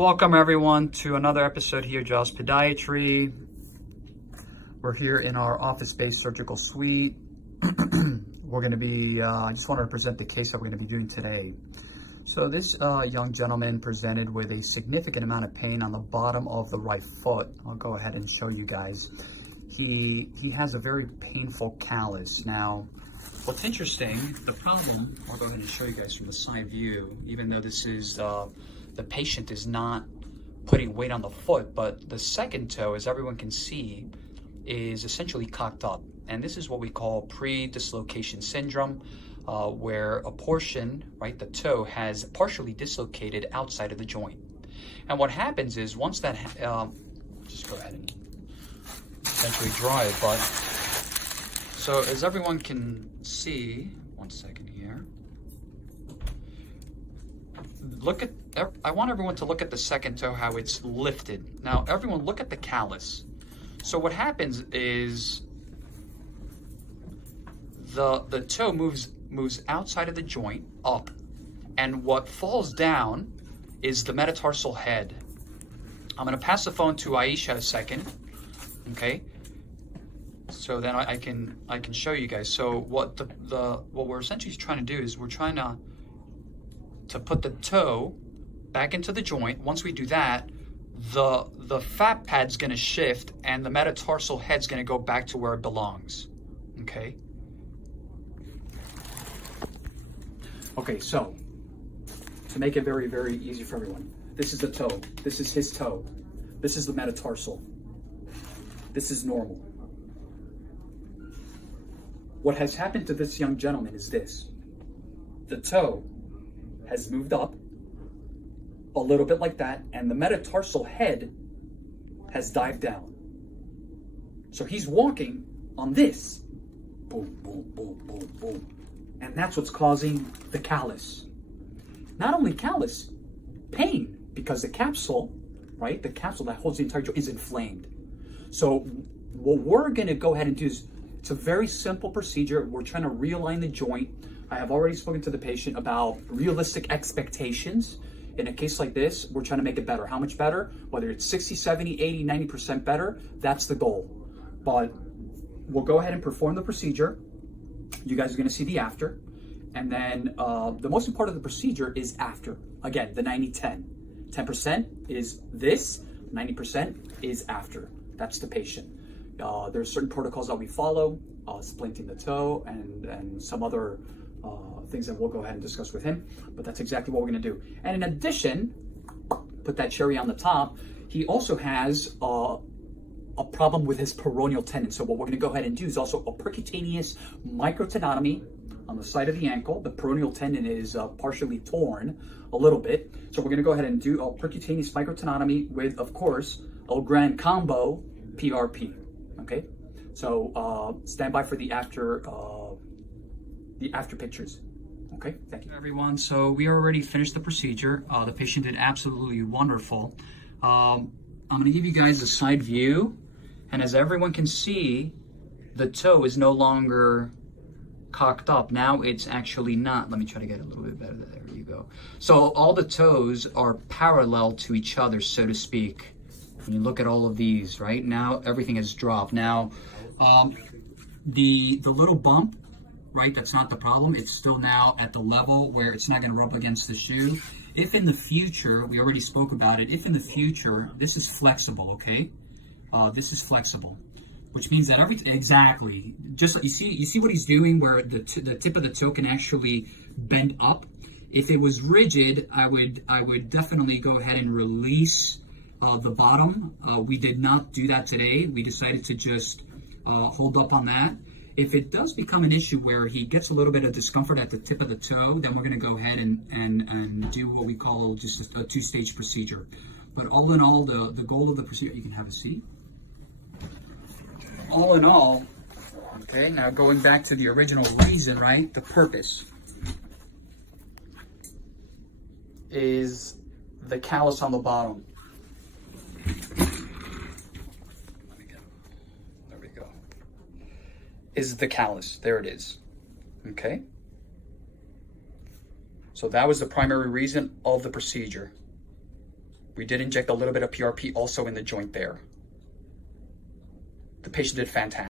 Welcome everyone to another episode here, Josh Podiatry. We're here in our office-based surgical suite. We're going to be, I just wanted to present the case that we're going to be doing today. So this young gentleman presented with a significant amount of pain on the bottom of the right foot. I'll go ahead and show you guys. He has a very painful callus. Now, what's interesting, the problem, I'll go ahead and show you guys from the side view, even though this is, the patient is not putting weight on the foot, but the second toe, as everyone can see, is essentially cocked up. And this is what we call pre-dislocation syndrome, where a portion, right, the toe has partially dislocated outside of the joint. And what happens is once that, just go ahead and essentially draw it, but so as everyone can see, one second here, look at, I want everyone to look at the second toe, how it's lifted. Now, everyone look at the callus. So what happens is the toe moves outside of the joint, up, and what falls down is the metatarsal head. I'm gonna pass the phone to Aisha a second, okay? So then I can show you guys. So what what we're essentially trying to do is we're trying to put the toe back into the joint. Once we do that, the fat pad's gonna shift and the metatarsal head's gonna go back to where it belongs, okay? Okay, so to make it very, very easy for everyone, this is the toe, this is his toe, this is the metatarsal, this is normal. What has happened to this young gentleman is this: the toe has moved up a little bit like that, and the metatarsal head has dived down. So he's walking on this. Boom, boom, boom, boom, boom. And that's what's causing the callus. Not only callus, pain, because the capsule, right, the capsule that holds the entire joint is inflamed. So what we're gonna go ahead and do is, it's a very simple procedure. We're trying to realign the joint. I have already spoken to the patient about realistic expectations. In a case like this, we're trying to make it better. How much better? Whether it's 60, 70, 80, 90% better, that's the goal. But we'll go ahead and perform the procedure. You guys are gonna see the after. And then the most important of the procedure is after. Again, the 90-10. 10% is this, 90% is after. That's the patient. There are certain protocols that we follow, splinting the toe and some other things that we'll go ahead and discuss with him, but that's exactly what we're gonna do. And in addition, put that cherry on the top, he also has a problem with his peroneal tendon. So what we're gonna go ahead and do is also a percutaneous microtenotomy on the side of the ankle. The peroneal tendon is partially torn a little bit. So we're gonna go ahead and do a percutaneous microtenotomy with, of course, a grand combo PRP, okay? So stand by for the after pictures. Okay, thank you. Everyone, so we already finished the procedure. The patient did absolutely wonderful. I'm gonna give you guys a side view, and as everyone can see, the toe is no longer cocked up. Now it's actually not. Let me try to get a little bit better. There you go. So all the toes are parallel to each other, so to speak. When you look at all of these, right? Now everything has dropped. Now, the little bump, right, that's not the problem. It's still now at the level where it's not going to rub against the shoe. If in the future, we already spoke about it, if in the future, this is flexible, okay? This is flexible, which means that everything, exactly, just like you see what he's doing where the tip of the toe can actually bend up. If it was rigid, I would definitely go ahead and release the bottom. We did not do that today. We decided to just hold up on that. If it does become an issue where he gets a little bit of discomfort at the tip of the toe, then we're going to go ahead and do what we call just a two-stage procedure. But all in all, the goal of the procedure, you can have a seat. All in all, okay, now going back to the original reason, right, the purpose is the callus on the bottom. Is the callus. There it is. Okay? So that was the primary reason of the procedure. We did inject a little bit of PRP also in the joint there. The patient did fantastic.